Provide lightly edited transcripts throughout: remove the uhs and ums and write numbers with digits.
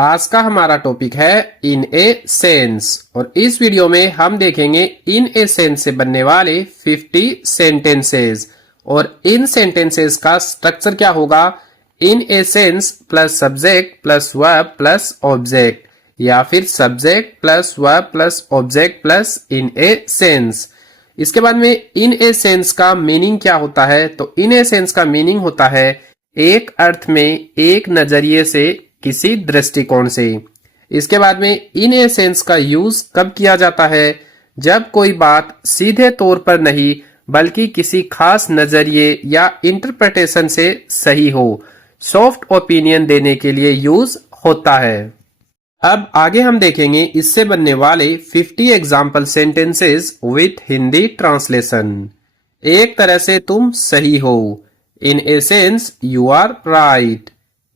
आज का हमारा टॉपिक है इन ए सेंस और इस वीडियो में हम देखेंगे इन ए सेंस से बनने वाले 50 सेंटेंसेस और इन सेंटेंसेस का स्ट्रक्चर क्या होगा। In a sense plus subject plus verb plus object या फिर subject plus verb plus object plus in a sense. इसके बाद में इन ए सेंस का मीनिंग क्या होता है, तो इन ए सेंस का मीनिंग होता है एक अर्थ में, एक नजरिए से, किसी दृष्टिकोण से। इसके बाद में इन ए सेंस का यूज कब किया जाता है, जब कोई बात सीधे तौर पर नहीं बल्कि किसी खास नजरिए या इंटरप्रिटेशन से सही हो, सॉफ्ट ओपिनियन देने के लिए यूज होता है। अब आगे हम देखेंगे इससे बनने वाले 50 example sentences with Hindi translation. एक तरह से तुम सही हो, in a sense you are right.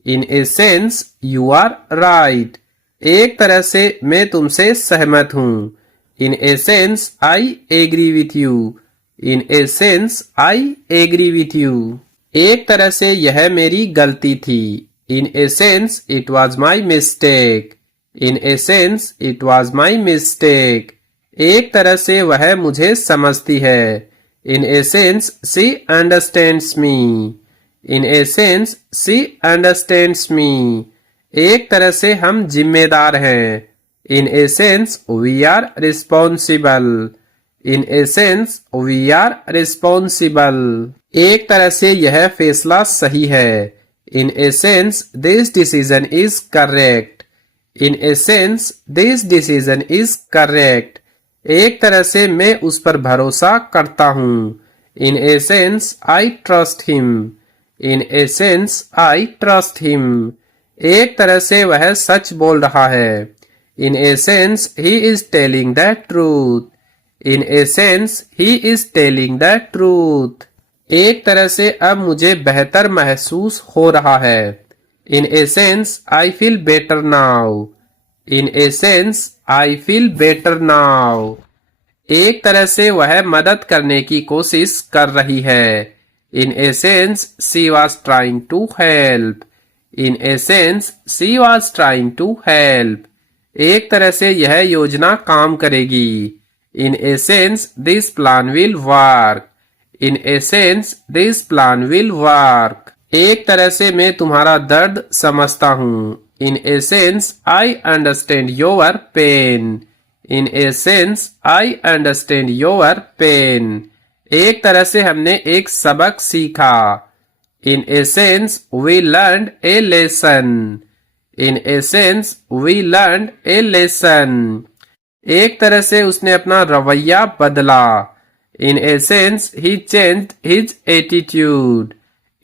In a sense you are right. एक तरह से मैं तुमसे सहमत हूं, in a sense I agree with you. In a sense I agree with you. एक तरह से यह मेरी गलती थी, in a sense it was my mistake. In a sense it was my mistake. एक तरह से वह मुझे समझती है, in a sense she understands me. In a sense she understands me. एक तरह से हम जिम्मेदार हैं, in a sense we are responsible. In a sense we are responsible. एक तरह से यह फैसला सही है, in a sense this decision is correct. In a sense this decision is correct. एक तरह से मैं उस पर भरोसा करता हूँ, in a sense I trust him. In a sense I trust him. एक तरह से वह सच बोल रहा है, in a sense he is telling the truth. In a sense he is telling the truth. एक तरह से अब मुझे बेहतर महसूस हो रहा है, in a sense I feel better now. In a sense I feel better now. एक तरह से वह मदद करने की कोशिश कर रही है, in a sense she was trying to help. In a sense she was trying to help. एक तरह से यह योजना काम करेगी, in a sense this plan will work. In a sense this plan will work. एक तरह से मैं तुम्हारा दर्द समझता हूँ, in a sense I understand your pain. In a sense I understand your pain. एक तरह से हमने एक सबक सीखा, इन a sense we learned a lesson. In a sense we learned a lesson. एक तरह से उसने अपना रवैया बदला, in a sense he changed his attitude.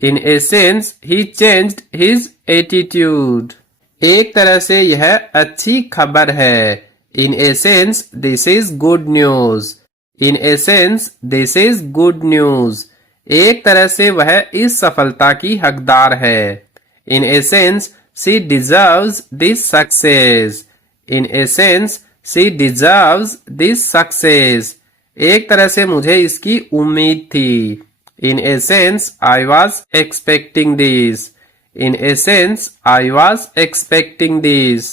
In a sense he changed his attitude. एक तरह से यह अच्छी खबर है, in a sense this is good news. In a sense this is good news. एक तरह से वह इस सफलता की हकदार है, in a sense she deserves this success. In a sense she deserves this success. एक तरह से मुझे इसकी उम्मीद थी, in a sense I was expecting this. In a sense I was expecting this.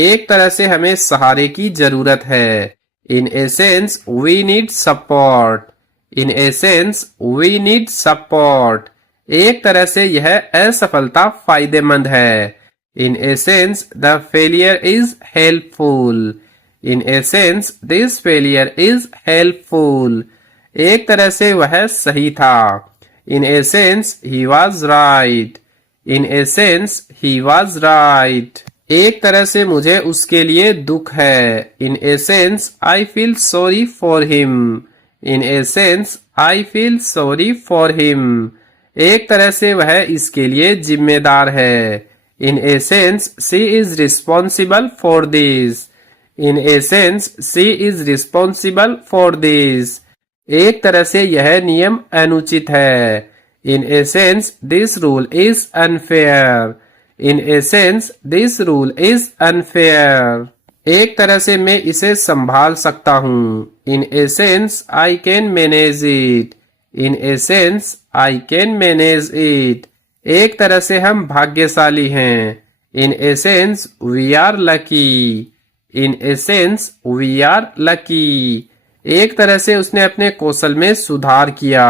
एक तरह से हमें सहारे की जरूरत है, in a sense we need support. In a sense we need support. एक तरह से यह असफलता फायदेमंद है, in a sense the failure is helpful. In a sense this failure is helpful. एक तरह से वह सही था, in a sense he was right. In a sense he was right. एक तरह से मुझे उसके लिए दुख है, in a sense I feel sorry for him. In a sense I feel sorry for him. एक तरह से वह इसके लिए जिम्मेदार है, in a sense she is responsible for this. In a sense she is responsible for this. एक तरह से यह नियम अनुचित है, in a sense this rule is unfair. In a sense this rule is unfair. एक तरह से मैं इसे संभाल सकता हूँ, in a sense I can manage it. In a sense I can manage it. एक तरह से हम भाग्यशाली हैं, in essence we are lucky. In essence we are lucky. एक तरह से उसने अपने कौशल में सुधार किया।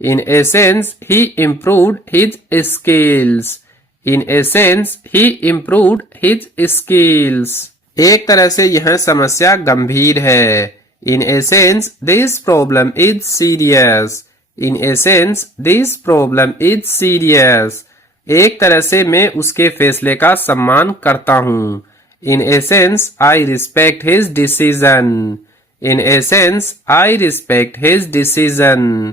In essence he improved his skills. In essence he improved his skills. एक तरह से यह समस्या गंभीर है। In essence this problem is serious. In essence this problem is serious. एक तरह से मैं उसके फैसले का सम्मान करता हूँ। In essence I respect his decision. In essence I respect his decision.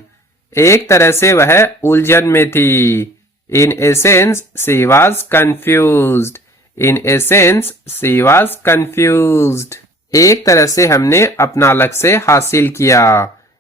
एक तरह से वह उलझन में थी। In essence she was confused. In essence she was confused. एक तरह से हमने अपना लक्ष्य हासिल किया।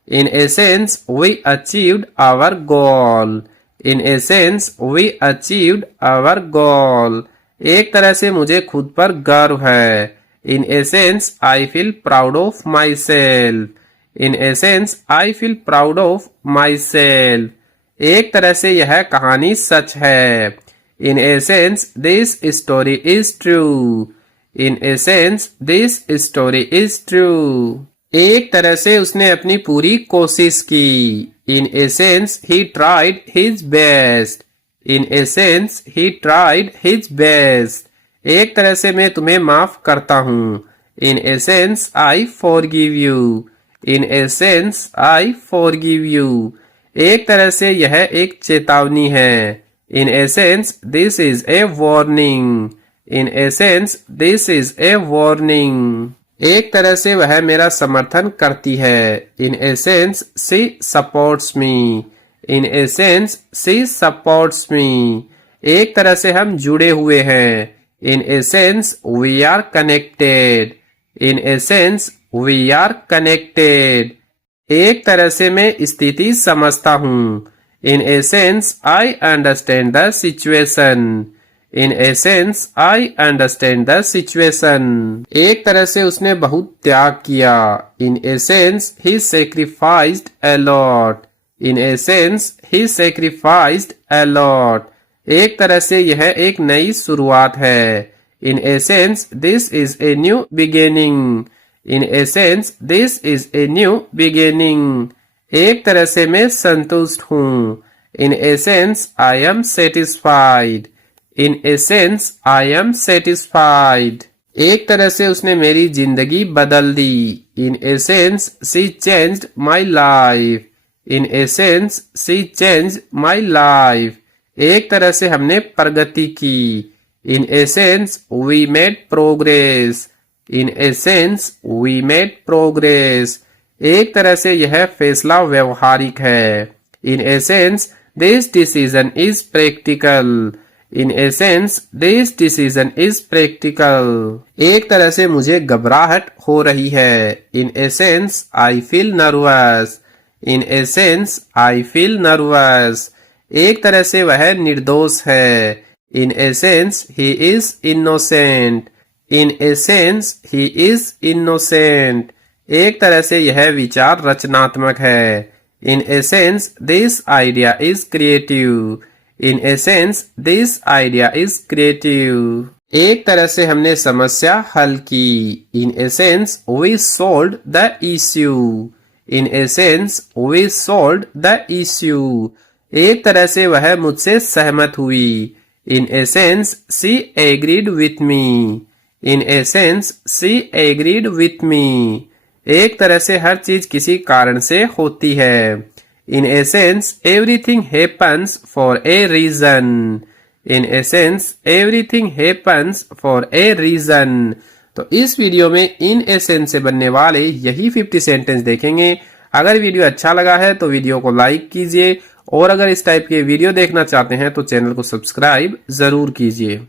In essence we achieved our goal. In essence we achieved our goal. एक तरह से मुझे खुद पर गर्व है। In essence I feel proud of myself. In essence I feel proud of my self. एक तरह से यह कहानी सच है। In essence this story is true. In essence this story is true. एक तरह से उसने अपनी पूरी कोशिश की। In essence he tried his best. In essence he tried his best. एक तरह से मैं तुम्हें माफ करता हूँ। In essence I forgive you. In essence I forgive you. एक तरह से यह एक चेतावनी है। In essence this is a warning. In essence this is a warning. एक तरह से वह मेरा समर्थन करती है। In essence she supports me. In essence she supports me. एक तरह से हम जुड़े हुए हैं। In essence we are connected. In essence we are connected. एक तरह से मैं स्थिति समझता हूँ। In essence I understand the situation. In essence I understand the situation. एक तरह से उसने बहुत त्याग किया। In essence he sacrificed a lot. In essence he sacrificed a lot. एक तरह से यह एक नई शुरुआत है। In essence this is a new beginning. In essence this is a new beginning. एक तरह से मैं संतुष्ट हूँ। In essence I am satisfied. In essence I am satisfied. एक तरह से उसने मेरी जिंदगी बदल दी। In essence she changed my life. In essence she changed my life. एक तरह से हमने प्रगति की। In essence we made progress. In essence we made progress. एक तरह से यह फैसला व्यवहारिक है। In essence this decision is practical. In essence this decision is practical. एक तरह से मुझे घबराहट हो रही है। In essence I feel nervous. In essence I feel nervous. एक तरह से वह निर्दोष है। In essence he is innocent. In essence he is innocent. एक तरह से यह विचार रचनात्मक है। In essence this idea is creative. In essence this idea is creative. एक तरह से हमने समस्या हल की। In essence we solved the issue. In essence we solved the issue. एक तरह से वह मुझसे सहमत हुई। In essence she agreed with me. In essence she agreed with me. एक तरह से हर चीज किसी कारण से होती है। In essence everything happens for a reason. In essence everything happens for a reason. तो इस वीडियो में इन एसेंस से बनने वाले यही 50 सेंटेंस देखेंगे। अगर वीडियो अच्छा लगा है तो वीडियो को लाइक कीजिए और अगर इस टाइप के वीडियो देखना चाहते हैं तो चैनल को सब्सक्राइब जरूर कीजिए।